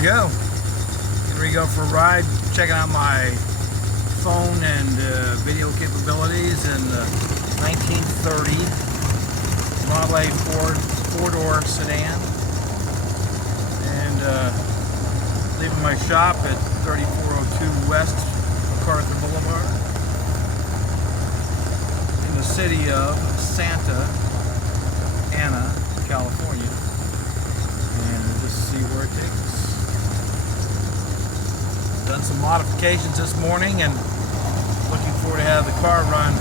we go. Here we go for a ride, checking out my phone and video capabilities in the 1930 Model A Fordor sedan. And leaving my shop at 3402 West MacArthur Boulevard in the city of Santa Ana, California. And just see where it takes us. Done some modifications this morning and looking forward to have the car run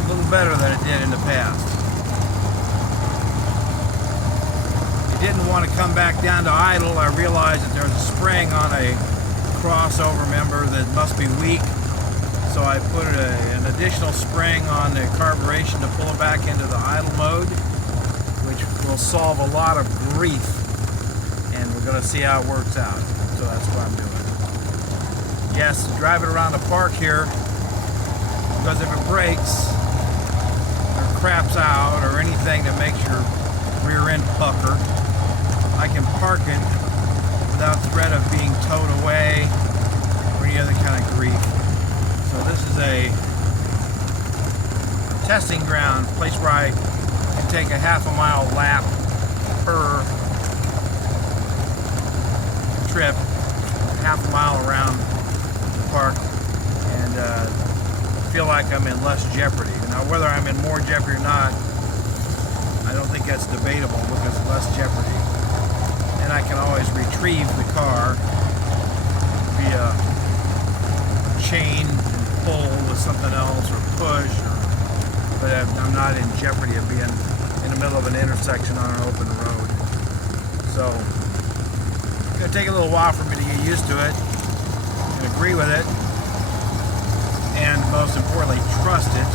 a little better than it did in the past. It didn't want to come back down to idle. I realized that there's a spring on a crossover member that must be weak, so I put an additional spring on the carburation to pull it back into the idle mode, which will solve a lot of grief, and we're going to see how it works out. So that's what I'm doing. Yes, driving around the park here, because if it breaks or craps out or anything that makes your rear end pucker, I can park it without threat of being towed away or any other kind of grief. So this is a testing ground, place where I can take a half-a-mile lap per trip, half a mile around the park, and feel like I'm in less jeopardy. Now, whether I'm in more jeopardy or not, I don't think that's debatable, because of less jeopardy. And I can always retrieve the car via chain and pull with something else, or push, but I'm not in jeopardy of being in the middle of an intersection on an open road. So it's going to take a little while for me to get used to it and agree with it, and most importantly, trust it.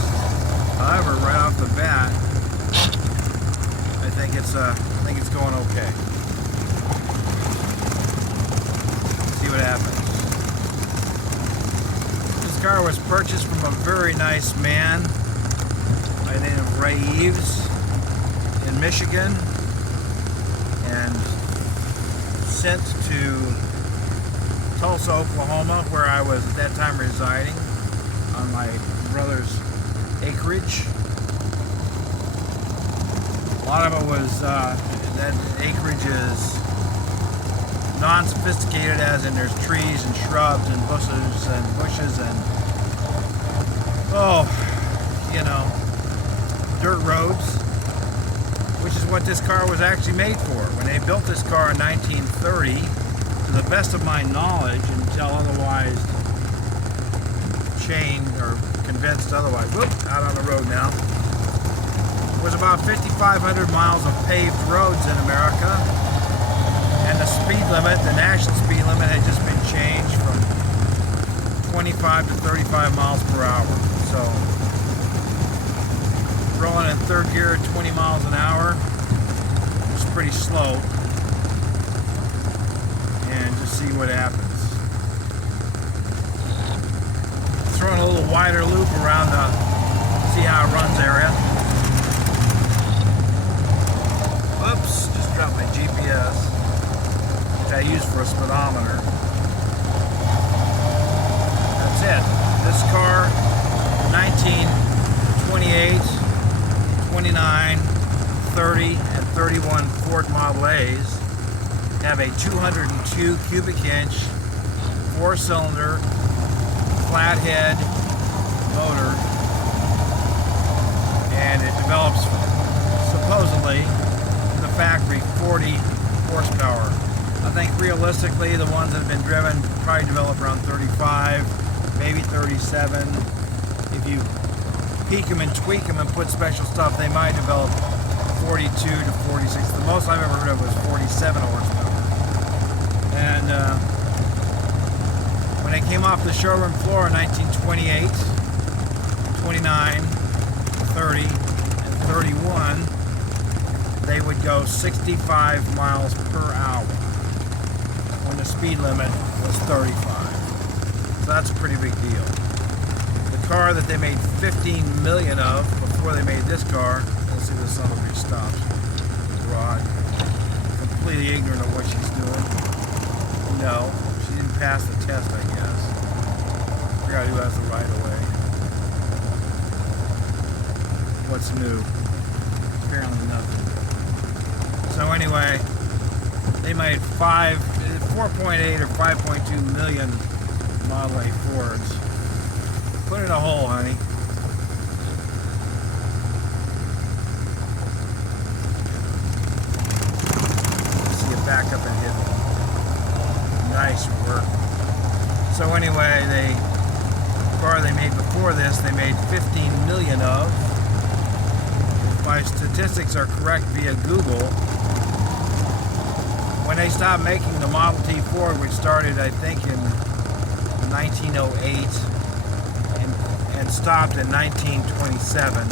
However, right off the bat, I think it's going okay. See what happens. This car was purchased from a very nice man by the name of Ray Eves in Michigan, and sent to Tulsa, Oklahoma, where I was at that time residing on my brother's acreage. A lot of it was, that acreage is non-sophisticated, as in there's trees and shrubs and bushes and dirt roads, which is what this car was actually made for. When they built this car in 1930, to the best of my knowledge, until otherwise chained or convinced otherwise, out on the road now, was about 5,500 miles of paved roads in America, and the speed limit, the national speed limit, had just been changed from 25 to 35 miles per hour. So rolling in third gear at 20 miles an hour is pretty slow, and just see what happens. Throwing a little wider loop around the see how it runs area. Oops, just dropped my GPS, which I use for a speedometer. That's it. This car, 1928, 29, 30, and 31 Ford Model A's have a 202 cubic inch, 4-cylinder, flathead motor, and it develops supposedly in the factory 40 horsepower. I think realistically the ones that have been driven probably develop around 35, maybe 37. If you peak them and tweak them and put special stuff, they might develop 42 to 46. The most I've ever heard of was 47 horsepower. And when they came off the showroom floor in 1928, 29, 30, and 31, they would go 65 miles per hour when the speed limit was 35. So that's a pretty big deal. The car that they made 15 million of before they made this car is see this son of a bitch stops. Rod. Completely ignorant of what she's doing. No, she didn't pass the test, I guess. Figure out who has the right of way. What's new? Apparently nothing. So anyway, they made 4.8 or 5.2 million Model A Fords. Put it in a hole, honey. See it back up and hit it. Nice work. So anyway, the car they made before this, they made 15 million of. If my statistics are correct via Google, when they stopped making the Model T Ford, which started, I think, in 1908 and stopped in 1927,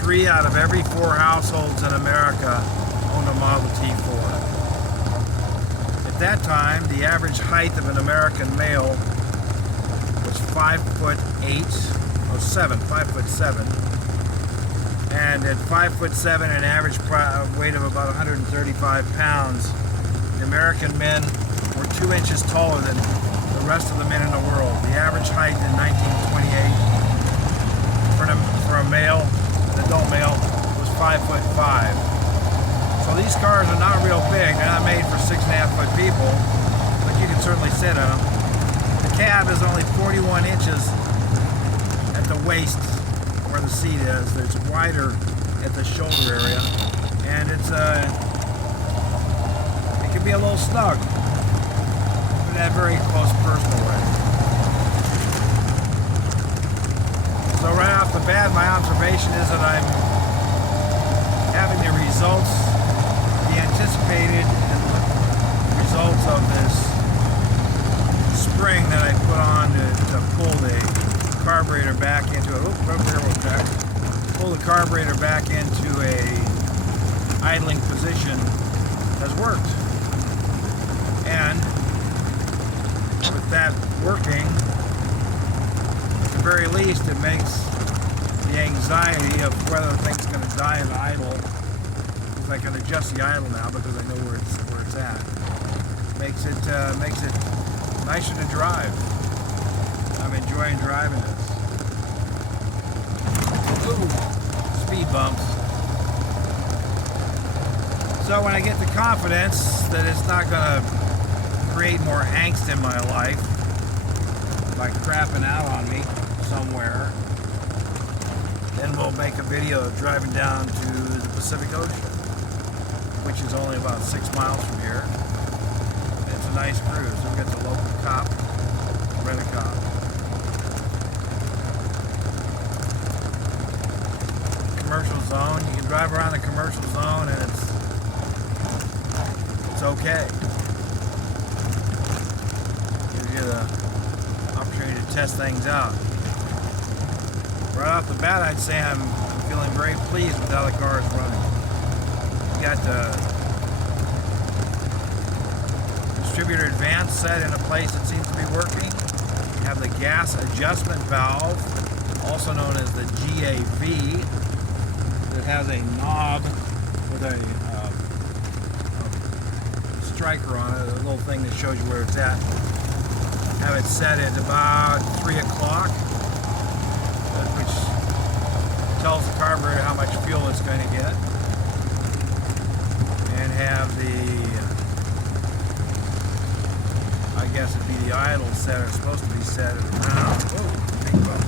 3 out of every 4 households in America owned a Model T Ford. At that time, the average height of an American male was 5'7", and at 5'7", an average weight of about 135 pounds, the American men were 2 inches taller than the rest of the men in the world. The average height in 1928 for a male, an adult male, was 5'5". So these cars are not real big. They're not made for 6.5-foot people, but you can certainly sit in them. The cab is only 41 inches at the waist where the seat is. It's wider at the shoulder area, and it can be a little snug in that very close personal way. So right off the bat, my observation is that I'm having the results, the anticipated results of this spring that I put on to pull the carburetor back into a pull the carburetor back into a idling position has worked. And with that working, at the very least, it makes the anxiety of whether the thing's going to die in idle, because I can adjust the idle now because I know where it's at. Makes it nicer to drive. I'm enjoying driving this. Ooh, speed bumps. So when I get the confidence that it's not going to create more angst in my life by crapping out on me somewhere, then we'll make a video of driving down to the Pacific Ocean, which is only about 6 miles from here. It's a nice cruise. We'll get the local cop, rent a cop. Commercial zone. You can drive around the commercial zone and it's okay. Gives you the opportunity to test things out. Right off the bat, I'd say I'm feeling very pleased with how the car is running. You got the distributor advance set in a place that seems to be working. You have the gas adjustment valve, also known as the GAV. It has a knob with a striker on it, a little thing that shows you where it's at. Have it set at about 3 o'clock, which tells the carburetor how much fuel it's going to get. And have I guess it'd be the idle set, it's supposed to be set at around, big bump.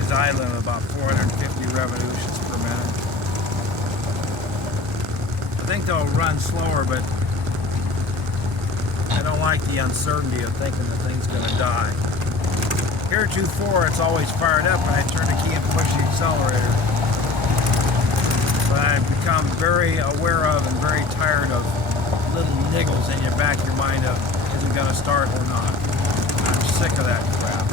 It's idling at about 450 revolutions per minute. I think they'll run slower, but I don't like the uncertainty of thinking the thing's going to die. Heretofore, it's always fired up when I turn the key and push the accelerator. But I've become very aware of and very tired of little niggles in your back of your mind of, is it going to start or not? I'm sick of that crap.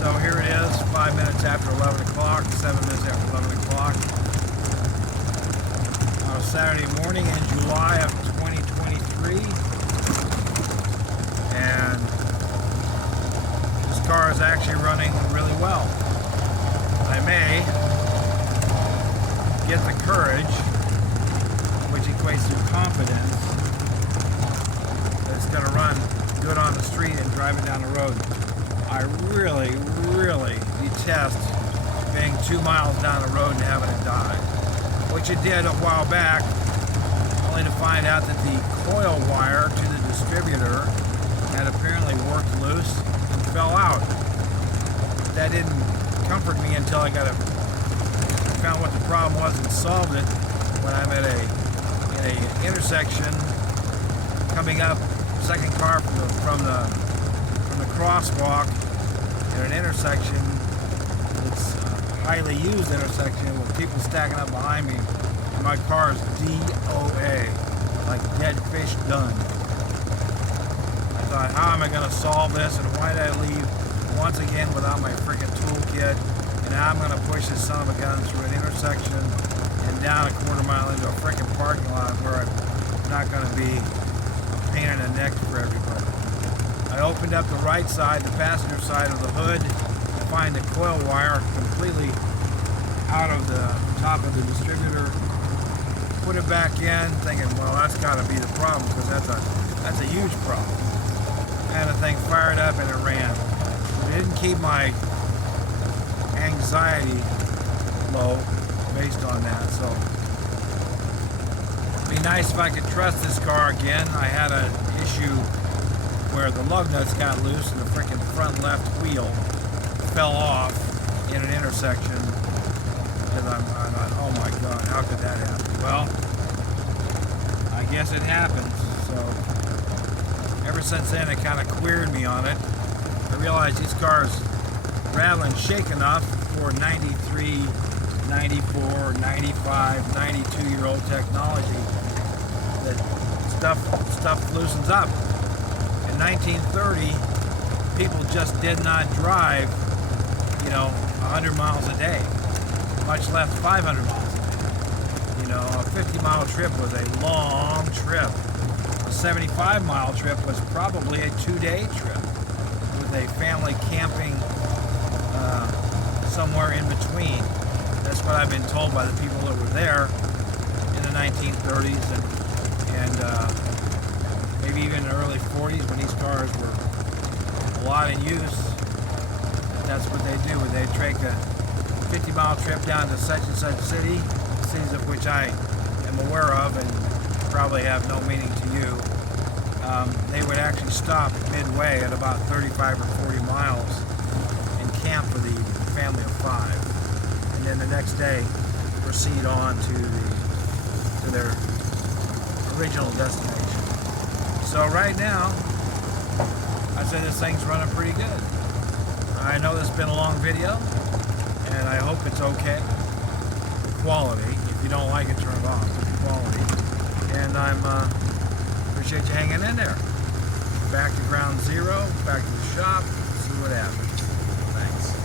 So here it is, 5 minutes after 11 o'clock, 7 minutes after 11 o'clock. On a Saturday morning in July of 2023. And this car is actually running really well. get the courage, which equates to confidence, that's going to run good on the street and driving down the road. I really, really detest being 2 miles down the road and having it die, which it did a while back, only to find out that the coil wire to the distributor had apparently worked loose and fell out. That didn't comfort me until I found what the problem was and solved it when I'm in a intersection coming up, second car from the crosswalk in an intersection. It's a highly used intersection with people stacking up behind me, and my car is DOA, like dead fish done. I thought, how am I going to solve this, and why did I leave once again without my freaking toolkit? And now I'm going to push this son of a gun through an intersection and down a quarter mile into a freaking parking lot where I'm not going to be a pain in the neck for everybody. I opened up the right side, the passenger side of the hood, to find the coil wire completely out of the top of the distributor. Put it back in, thinking, well, that's got to be the problem, because that's a huge problem. And the thing fired up and it ran. It didn't keep my anxiety low based on that. So it'd be nice if I could trust this car again. I had an issue where the lug nuts got loose and the freaking front left wheel fell off in an intersection. And I'm oh my God, how could that happen? Well, I guess it happens. So ever since then, it kind of queered me on it. I realized these cars rattle and shake enough for 93, 94, 95, 92-year-old technology that stuff loosens up. In 1930, people just did not drive, 100 miles a day, much less 500 miles a day. A 50-mile trip was a long trip. A 75-mile trip was probably a 2-day trip with a family camping somewhere in between. That's what I've been told by the people that were there in the 1930s and maybe even the early 40s when these cars were a lot in use. That's what they do. When they take a 50-mile trip down to such and such cities of which I am aware of and probably have no meaning to you, they would actually stop midway at about 35 or 40 miles and camp for the family of 5, and then the next day proceed on to their original destination. So right now, I'd say this thing's running pretty good. I know this has been a long video, and I hope it's okay. Quality. If you don't like it, turn it off. It's quality. And appreciate you hanging in there. Back to ground zero, back to the shop, see what happens. Thanks.